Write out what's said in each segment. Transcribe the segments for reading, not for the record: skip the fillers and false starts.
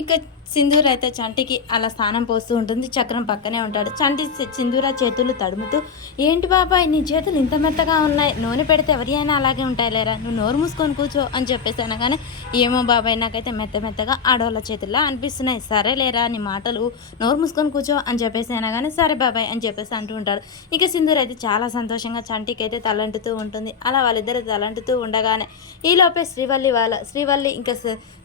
ఇక సింధూర్ అయితే చంటికి అలా స్నానం పోస్తూ ఉంటుంది. చక్రం పక్కనే ఉంటాడు. చంటి సింధూర చేతులు తడుముతూ, ఏంటి బాబాయ్ నీ చేతులు ఇంత మెత్తగా ఉన్నాయి, నూనె పెడితే ఎవరి అయినా అలాగే ఉంటాయి లేరా, నువ్వు నోరు మూసుకొని కూర్చో అని చెప్పేసి అనగానే, ఏమో బాబాయ్ నాకైతే మెత్త మెత్తగా ఆడవాళ్ళ చేతుల్లో అనిపిస్తున్నాయి, సరే లేరా నీ మాటలు, నోరు మూసుకొని కూర్చో అని చెప్పేసి అనగానే, సరే బాబాయ్ అని చెప్పేసి అంటూ ఉంటాడు. ఇక సింధూర్ అయితే చాలా సంతోషంగా చంటికి అయితే తలంటుతూ ఉంటుంది. అలా వాళ్ళిద్దరు తలంటుతూ ఉండగానే ఈలోపే శ్రీవల్లి ఇంకా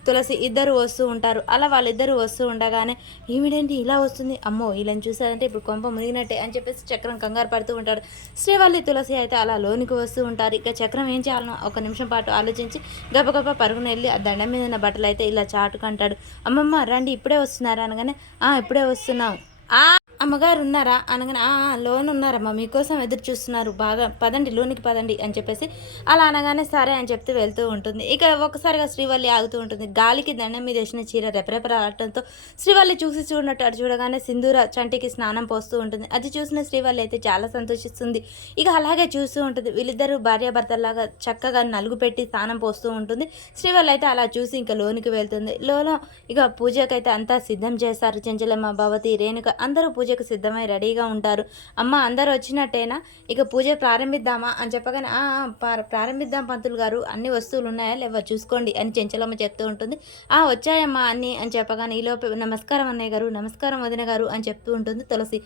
తులసి ఇద్దరు వస్తూ ఉంటారు. అలా వాళ్ళిద్దరూ వస్తూ ఉండగానే, ఏమిటండి ఇలా వస్తుంది, అమ్మో వీళ్ళని చూసారంటే ఇప్పుడు కొంప మునిగినట్టే అని చెప్పేసి చక్రం కంగారు పడుతూ ఉంటాడు. శ్రీవల్లి తులసి అయితే అలా లోనికి వస్తూ ఉంటారు. ఇక చక్రం ఏం చేయాలనో ఒక నిమిషం పాటు ఆలోచించి గబగబా పరుగున వెళ్ళి ఆ దండం మీద ఉన్న బట్టలు అయితే ఇలా చాటుకంటాడు. అమ్మమ్మ రండి ఇప్పుడే వస్తున్నారా అనగానే, ఇప్పుడే వస్తున్నాం. అమ్మగారు ఉన్నారా అనగానే, లోన్ ఉన్నారమ్మా మీకోసం ఎదురు చూస్తున్నారు, బాగా పదండి లోనికి పదండి అని చెప్పేసి అలా అనగానే సరే అని చెప్తూ వెళ్తూ ఉంటుంది. ఇక ఒక్కసారిగా శ్రీవల్లి ఆగుతూ ఉంటుంది. గాలికి దండం మీద వేసిన చీర రెపరెపరాడటంతో శ్రీవల్లి చూసి చూడనట్టు అటు చూడగానే సింధూర చంటికి స్నానం పోస్తూ ఉంటుంది. అది చూసిన శ్రీవల్లి అయితే చాలా సంతోషిస్తుంది. ఇక అలాగే చూస్తూ ఉంటుంది. వీళ్ళిద్దరూ భార్యాభర్తలాగా చక్కగా నలుగు పెట్టి స్నానం పోస్తూ ఉంటుంది. శ్రీవల్లి అయితే అలా చూసి ఇంకా లోనికి వెళ్తుంది. లోలో ఇక పూజకైతే అంతా సిద్ధం చేస్తారు. చెంచలమ్మ, భవతి, రేణుక అందరూ పూజకు సిద్ధమై రెడీగా ఉంటారు. అమ్మ అందరూ వచ్చినట్టేనా, ఇక పూజ ప్రారంభిద్దామా అని చెప్పగానే, ప్రారంభిద్దాం పంతులు గారు, అన్ని వస్తువులు ఉన్నాయా లేవా చూసుకోండి అని చెంచలమ్మ చెప్తూ ఉంటుంది. వచ్చాయమ్మా అన్నీ అని చెప్పగానే ఈలోపు నమస్కారం అన్నయ్య గారు, నమస్కారం వదిన గారు అని చెప్తూ ఉంటుంది తులసి.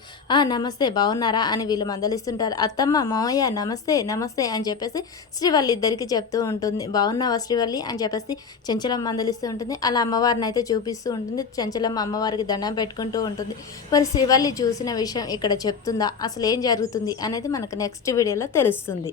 నమస్తే బాగున్నారా అని వీళ్ళు మందలిస్తుంటారు. అత్తమ్మ మావయ్య నమస్తే నమస్తే అని చెప్పేసి శ్రీవల్లి ఇద్దరికి చెప్తూ ఉంటుంది. బాగున్నావా శ్రీవల్లి అని చెప్పేసి చెంచలమ్మ మందలిస్తూ ఉంటుంది. అలా అమ్మవారిని అయితే చూపిస్తూ ఉంటుంది. చెంచలమ్మ అమ్మవారికి దండం పెట్టుకుంటూ ఉంటుంది. మరి శ్రీవల్లి చూసిన విషయం ఇక్కడ చెప్తుందా, అసలు ఏం జరుగుతుంది అనేది మనకు నెక్స్ట్ వీడియోలో తెలుస్తుంది.